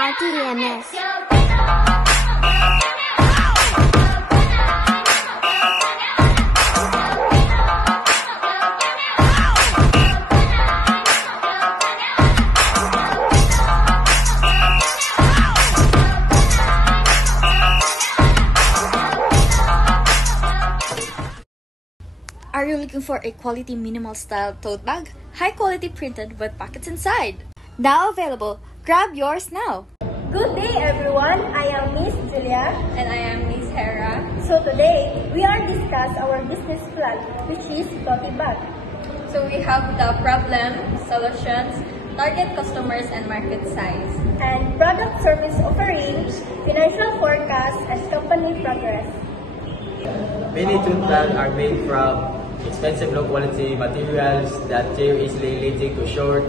RTDMS. Are you looking for a quality minimal style tote bag? High quality printed with pockets inside. Now available. Grab yours now. Good day everyone. I am Miss Julia and I am Miss Hera. So today we are discuss our business plan, which is tote bag. So we have the problem, solutions, target customers and market size, and product service offerings, financial forecast, and company progress. Many tote bags are made from expensive low-quality materials that tear easily, leading to short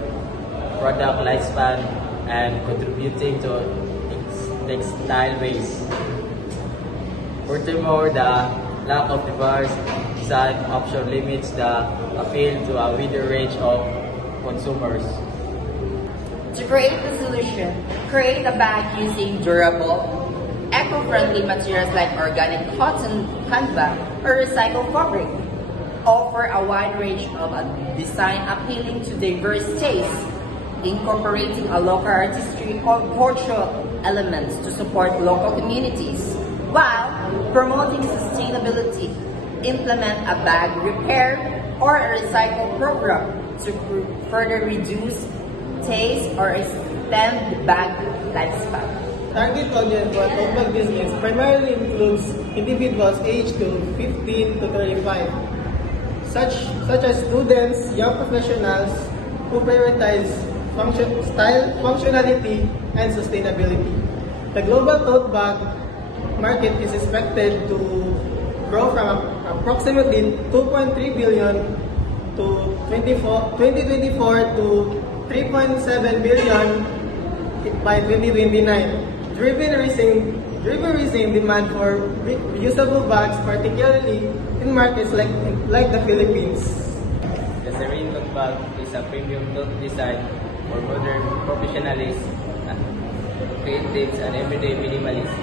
product lifespan and contributing to textile waste. Furthermore, the lack of diverse design option limits the appeal to a wider range of consumers. To create the solution, create a bag using durable, eco-friendly materials like organic cotton, canvas, or recycled fabric. Offer a wide range of design appealing to diverse tastes, incorporating a local artistry or cultural elements to support local communities, while promoting sustainability. Implement a bag repair or a recycle program to further reduce taste or extend the bag lifespan. Target audience for tote bag business primarily includes individuals aged to 15 to 35, such as students, young professionals who prioritize style, functionality, and sustainability. The global tote bag market is expected to grow from approximately 2.3 billion to 2024 to 3.7 billion by 2029. Driven rising demand for reusable bags, particularly in markets like the Philippines. The Serene tote bag is a premium tote design for modern professionalists, creatives, and everyday minimalists.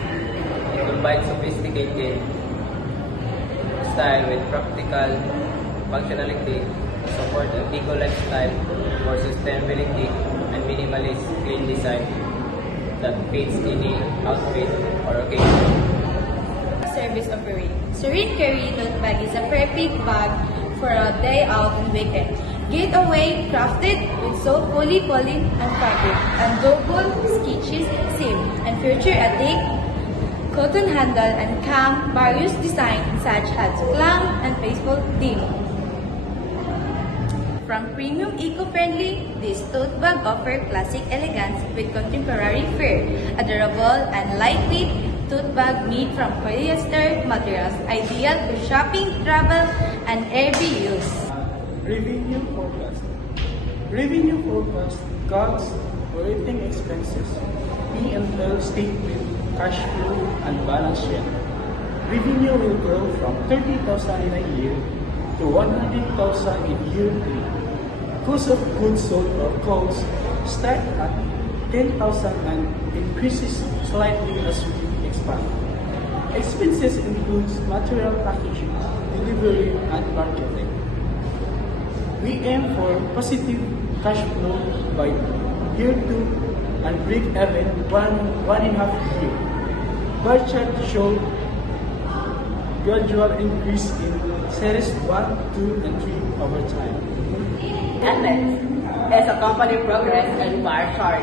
It combines sophisticated style with practical functionality to support an eco lifestyle for sustainability and minimalist clean design that fits any outfit or occasion. Service offering. Serene Carry tote bag is a perfect bag for a day out and weekend. Getaway crafted with so poly and fabric and double stitches seam and feature a thick cotton handle and cam various designs such as clang and faithful dim. From premium eco-friendly, this tote bag offers classic elegance with contemporary fare, a durable and lightweight tote bag made from polyester materials, ideal for shopping, travel, and every use. Revenue forecast. Revenue forecast cuts operating expenses, P&L statement, cash flow, and balance sheet. Revenue will grow from 30,000 in a year to 100,000 in year 3. Cost of goods sold or COGS start at 10,000 and increases slightly as we expand. Expenses includes material packaging, delivery, and marketing. We aim for positive cash flow by year 2 and break even 1.5 year. Bar chart show gradual increase in series 1, 2, and 3 over time. And next is a company progress and bar chart,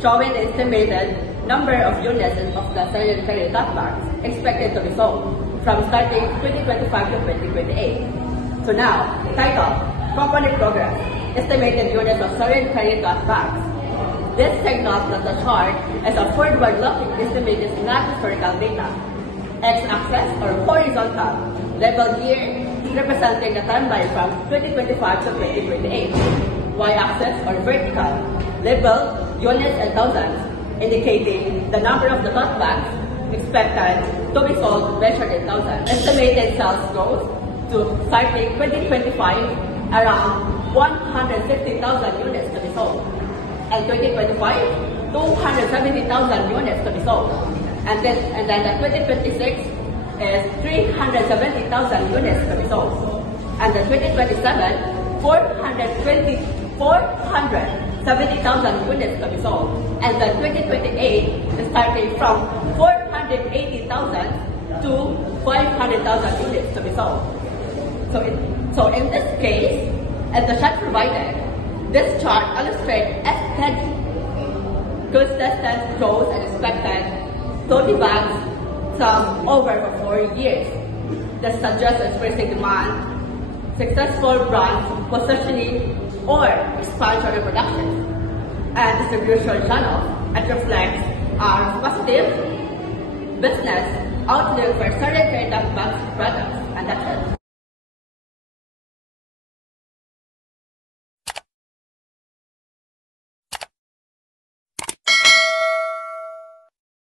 showing the estimated number of units of the Serene Carry tote bags expected to be sold from starting 2025 to 2028. So now, title, Company Progress, Estimated Units of Serene Carry tote bags. This signals that the chart is a forward-looking estimated not historical data. X-axis or horizontal, labeled year, representing the timeline from 2025 to 2028. Y-axis or vertical, labeled units and thousands, indicating the number of the tote bags expected to be sold measured in thousands. Estimated sales growth to starting 2025 around 150,000 units to be sold. And 2025, 270,000 units to be sold. And then the 2026 is 370,000 units to be sold. And the 2027, 470,000 units to be sold. And the 2028 is starting from 480,000 to 500,000 units to be sold. So in this case, as the chart provided, this chart illustrates a steady, consistent growth and expected total bags sum over for 4 years. That suggests increasing demand, successful brand positioning, or expansion of production and distribution channel, and reflects our positive business outlook for certain trade bags products. And that's it.